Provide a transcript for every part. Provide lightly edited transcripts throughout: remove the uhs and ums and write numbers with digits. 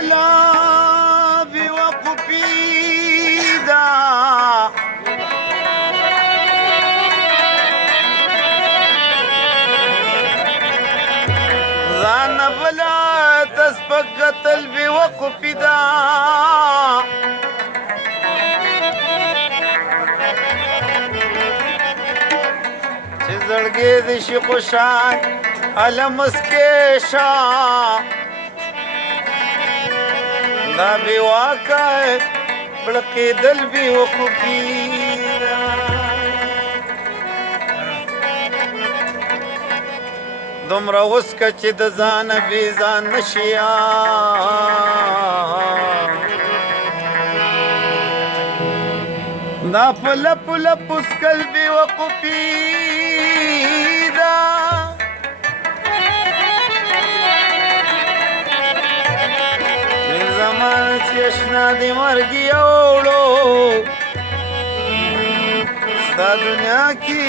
بلا بوقفي دا ځان بلا تسبق قتل بوقفي دا چې زړګې د شي خوشان علمس کې شا دا بی واقع بلقی دل بی وقفی دومره وسکه چې د ځانه بې ځان نشیا دا په لپو لپو سکل بې وقفي ده من زمان چې اشنا د مرګي اوړو ستا دنیا کې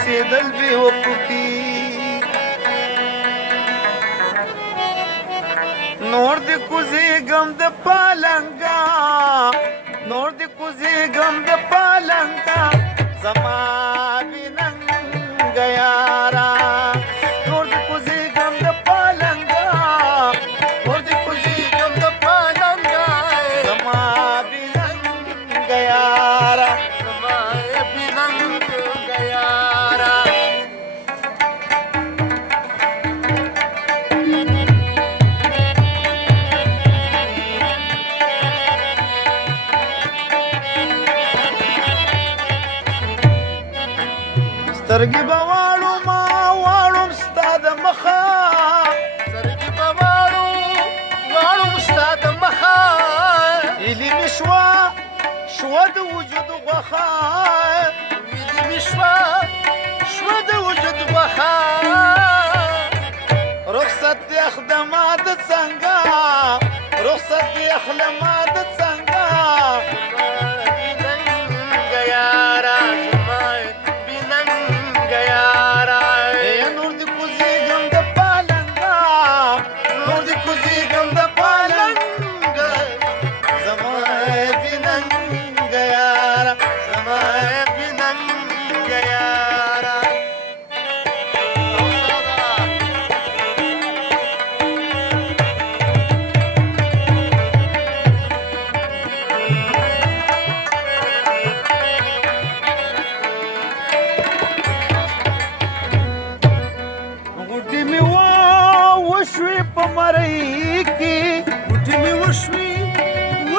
سیدل بې وقفي نور د کوزي غم د پالنګا نور د کوزي غم د پالنګا زما بننګ یارا نور د کوزي غم د پالنګا نور د کوزي غم د پالنګا زما بننګ یارا زما بننګ یارا سترګې به واړو ما واړم ستا د مخه سترګې به واړم ستا د مخه هیلې مې شوه د وجود غوښه هیلې مې شوه د وجود غوښه رخصت دې اخله ما د څنګه رخصت دې اخله ما د څنګه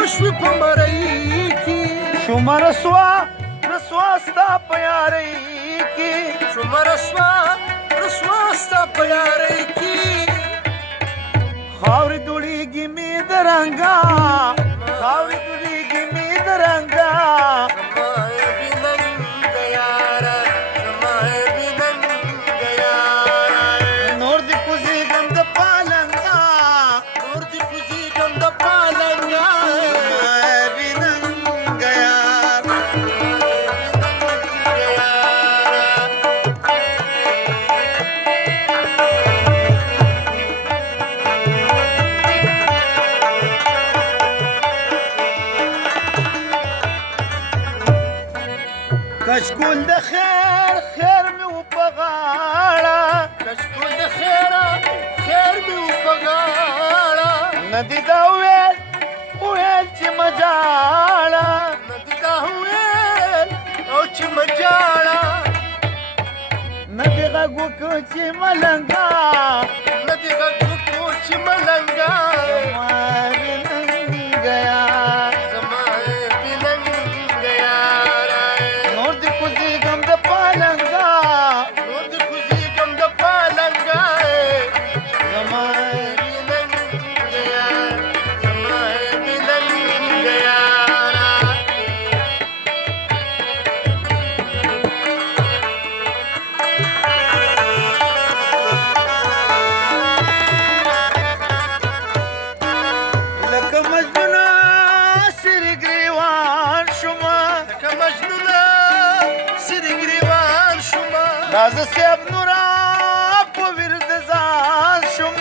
وشوي په مرۍ کې شومه رسوا ستا په یارۍ کې شومه رسوا ستا په یارۍ کې خاورې دوړېږي مې د رنګه خاورې دوړېږي مې د رنګه نور دې کوزېږم د پالنګا نور دې کوزېږم د پالنګا کشکول د خیر مې و په غاړه کشکول د خیر مې و په غاړه نه دې دا ویل چې مجاړه نه دې دا ویل چې مجاړه نه دې غږ وکړ چې ملنګا نه دې غږ وکړ چې ملنګا زه صاحب نورا په ورد ځان شم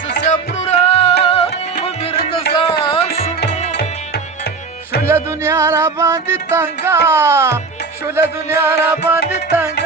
زه صاحب نورا په ورد دنیا را باندې تنګا شول دنیا را باندې تنګا